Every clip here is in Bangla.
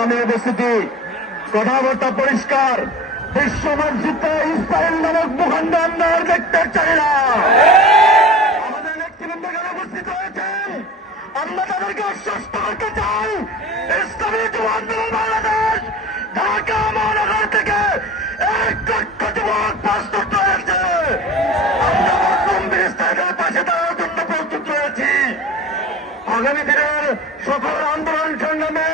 সংগ্রামী উপস্থিতি, কথাবার্তা পরিষ্কার। বিশ্ব মসজিদে ইসরায়েল নামক ভূখণ্ড আমরা আর দেখতে চাই না। আমাদের নেতৃবৃন্দ এখানে উপস্থিত হয়েছেন, আমরা তাদেরকে আশ্বস্ত করতে চাই, ইসলামী যুব আন্দোলন বাংলাদেশ ঢাকা মহানগর থেকে 1 লক্ষ যুবক প্রস্তুত রয়েছে। আমরা মুসলিম বিস্তারের পাশে দাঁড়ানোর জন্য প্রস্তুত রয়েছি। আগামী দিনের সকল আন্দোলন সংগ্রামে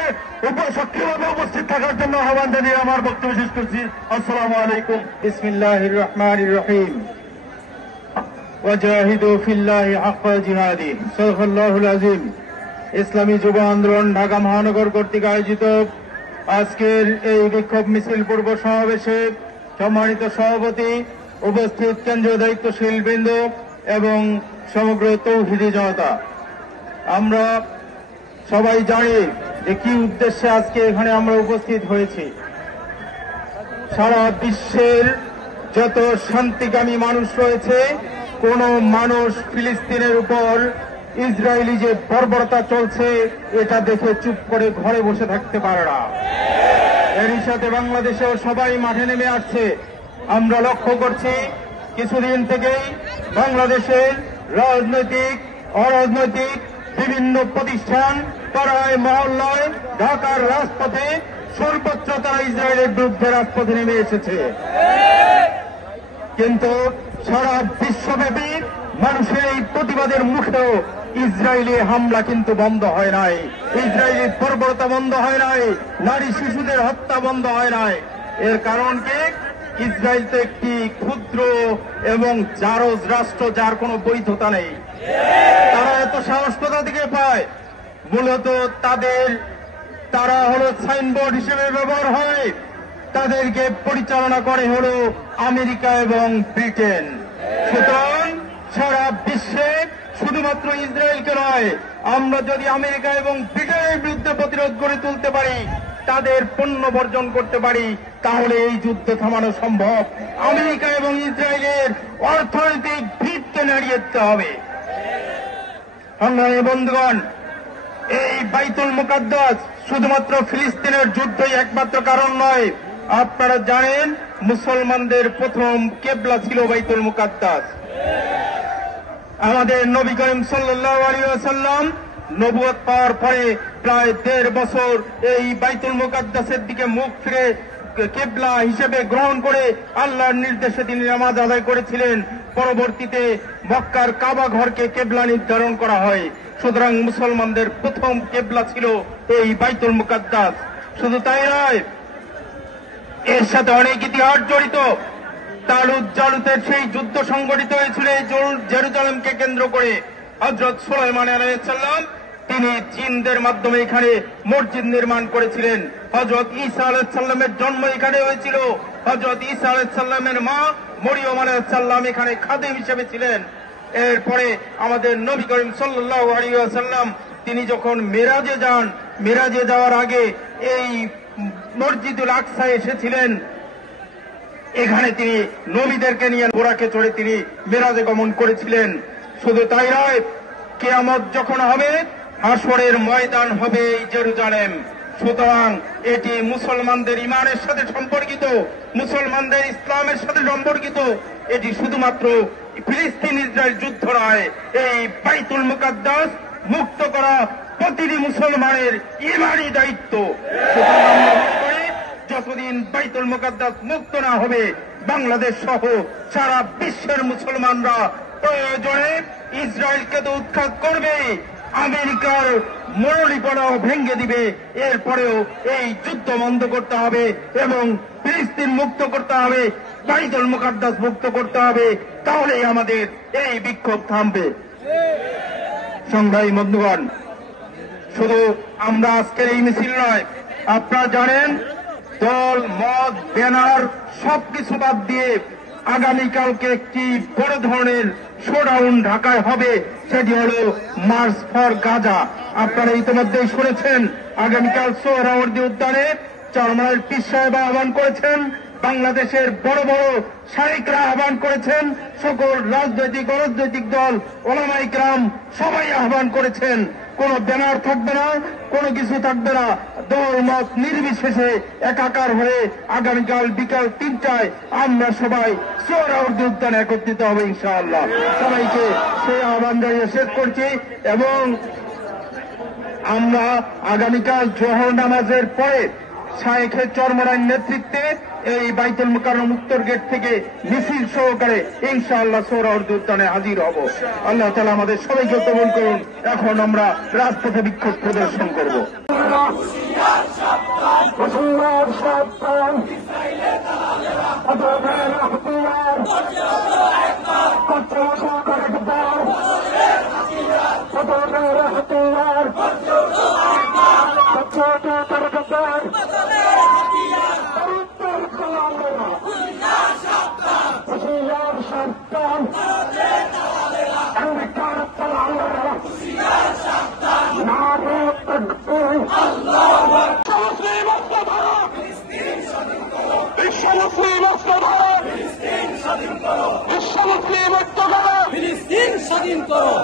সক্রিয়ভাবে উপস্থিত থাকার জন্য আহ্বান জানিয়ে আমার বক্তব্য শেষ করছি। আসসালামু আলাইকুম। বিসমিল্লাহির রহমানির রহিম। ওয়াজাহিদু ফিল্লাহি হাক্কা জিহাদি। সাদাকাল্লাহুল আযীম। ইসলামী যুব আন্দোলন ঢাকা মহানগর কর্তৃক আয়োজিত আজকের এই বিক্ষোভ মিছিল পূর্ব সমাবেশে সম্মানিত সভাপতি, উপস্থিত কেন্দ্রীয় দায়িত্বশীল বৃন্দ এবং সমগ্র তৌহিদি জনতা, আমরা সবাই জানি যে কি উদ্দেশ্যে আজকে এখানে আমরা উপস্থিত হয়েছি। সারা বিশ্বের যত শান্তিকামী মানুষ রয়েছে, কোন মানুষ ফিলিস্তিনের উপর ইসরায়েলি যে বর্বরতা চলছে এটা দেখে চুপ করে ঘরে বসে থাকতে পারে না। এরই সাথে বাংলাদেশেও সবাই মাঠে নেমে আসছে। আমরা লক্ষ্য করছি কিছুদিন থেকেই বাংলাদেশের রাজনৈতিক, অরাজনৈতিক বিভিন্ন প্রতিষ্ঠান পাড়ায় মহল্লায়, ঢাকার রাজপথে সর্বত্র তারা ইসরায়েলের বিরুদ্ধে রাজপথে নেমে এসেছে। কিন্তু সারা বিশ্বব্যাপী মানুষের এই প্রতিবাদের মুখেও ইসরায়েলি হামলা কিন্তু বন্ধ হয় নাই, ইসরায়েলি বর্বরতা বন্ধ হয় নাই, নারী শিশুদের হত্যা বন্ধ হয় নাই। এর কারণ কি? ইসরায়েল তো একটি ক্ষুদ্র এবং জারজ রাষ্ট্র, যার কোনো বৈধতা নেই। তারা এত সাহস কোথা থেকে পায়? মূলত তারা হলো সাইনবোর্ড হিসেবে ব্যবহার হয়। তাদেরকে পরিচালনা করে হলো আমেরিকা এবং ব্রিটেন। সুতরাং সারা বিশ্বে শুধুমাত্র ইসরায়েলকে নয়, আমরা যদি আমেরিকা এবং ব্রিটেনের বিরুদ্ধে প্রতিরোধ গড়ে তুলতে পারি, তাদের পণ্য বর্জন করতে পারি, তাহলে এই যুদ্ধ থামানো সম্ভব। আমেরিকা এবং ইসরায়েলের অর্থনৈতিক ভিতকে নাড়িয়ে দিতে হবে। সংগ্রামী বন্ধুগণ, এই বাইতুল মুকাদ্দাস শুধুমাত্র ফিলিস্তিনের যুদ্ধই একমাত্র কারণ নয়। আপনারা জানেন মুসলমানদের প্রথম কেবলা ছিল বাইতুল মুকাদ্দাস। আমাদের নবী করিম সাল্লাল্লাহু আলাইহি ওয়াসাল্লাম নবুয়ত পাওয়ার পরে প্রায় 1.5 বছর এই বাইতুল মুকাদ্দাসের দিকে মুখ ফিরে কেবলা হিসেবে গ্রহণ করে আল্লাহর নির্দেশে তিনি নামাজ আদায় করেছিলেন। পরবর্তীতে মক্কার কাবা ঘরকে কেবলা নির্ধারণ করা হয়। সুতরাং মুসলমানদের প্রথম কেবলা ছিল এই বাইতুল মুকাদ্দাস। শুধু তাই নয়, এর সাথে অনেক ইতিহাস জড়িত। তালুত জালুতের সেই যুদ্ধ সংগঠিত হয়েছিল এই জেরুজালেমকে কেন্দ্র করে। হযরত সুলাইমান আলাইহিস সালাম তিনি জিনদের মাধ্যমে এখানে মসজিদ নির্মাণ করেছিলেন। হযরত ঈসা আলাইহিস সালামের জন্ম এখানে হয়েছিল। হযরত ঈসা আলাইহিস সালামের মা মরিয়ম আলাইহিস সালাম এখানে খাদেম হিসেবে ছিলেন। এরপরে আমাদের নবী করিম সাল্লাল্লাহু আলাইহি ওয়াসাল্লাম তিনি যখন মেরাজে যান, মেরাজে যাওয়ার আগে এই মসজিদুল আকসায় এসেছিলেন। এখানে তিনি নবীদেরকে নিয়ে ঘোড়াকে চড়ে তিনি মেরাজে গমন করেছিলেন। শুধু তাই নয়, কিয়ামত যখন হবে, হাসরের ময়দান হবে এই জেরুজালেম। সুতরাং এটি মুসলমানদের ইমানের সাথে সম্পর্কিত, মুসলমানদের ইসলামের সাথে সম্পর্কিত। এটি শুধুমাত্র ফিলিস্তিন ইসরায়েল যুদ্ধ নয়, এই বাইতুল মুকাদ্দাস মুক্ত করা প্রতিটি মুসলমানের ইমানি দায়িত্ব। যতদিন বাইতুল মুকাদ্দাস মুক্ত না হবে, বাংলাদেশ সহ সারা বিশ্বের মুসলমানরা প্রয়োজনে ইসরায়েলকে তো উৎখাত করবে, আমেরিকার মরলিপনাও ভেঙে দিবে। এরপরেও এই যুদ্ধ বন্ধ করতে হবে এবং ফিলিস্তিন মুক্ত করতে হবে, বাইতুল মুকাদ্দাস মুক্ত করতে হবে। তাহলেই আমাদের এই বিক্ষোভ থামবে। সংগ্রামী বন্ধুগণ, শুধু আমরা আজকের এই মিছিল নয়, আপনারা জানেন দল, মত, ব্যানার সবকিছু বাদ দিয়ে আগামীকালকে একটি বড় ধরনের শোডাউন ঢাকায় হবে। সেটি হল মার্চ ফর গাজা। আপনারা ইতিমধ্যেই শুনেছেন, আগামীকাল সোহরাওয়ার্দী উদ্যানে চরমনায়ের পীর সাহেব আহ্বান করেছেন, বাংলাদেশের বড় বড় শাইখরা আহ্বান করেছেন, সকল রাজনৈতিক অরাজনৈতিক দল, ওলামায়ে কেরাম সবাই আহ্বান করেছেন। কোনো ব্যানার থাকবে না, কোনো কিছু থাকবে না। দল মত নির্বিশেষে একাকার হয়ে আগামীকাল বিকাল 3টায় আমরা সবাই সোহরাওয়ার্দী উদ্যানে একত্রিত হবে ইনশাআল্লাহ। সবাইকে সেই আহ্বান জানিয়ে শেষ করছি এবং আমরা আগামীকাল জোহর নামাজের পরে শায়েখে চরমরাইর নেতৃত্বে এই বাইতুল মুকাররম উত্তর গেট থেকে মিছিল সহকারে ইনশাআল্লাহ সোহরাওয়ার্দী উদ্যানে হাজির হব। আল্লাহ তাআলা আমাদের সবাইকে কবুল করুন। এখন আমরা রাজপথে বিক্ষোভ প্রদর্শন করব। ফিলিস্তিন স্বাধীন করো।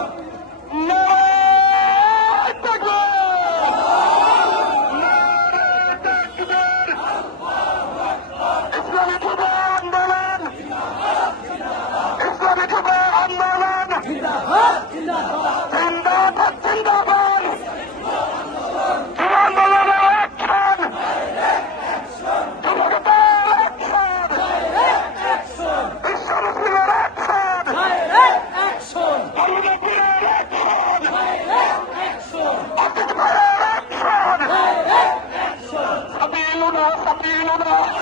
Sabino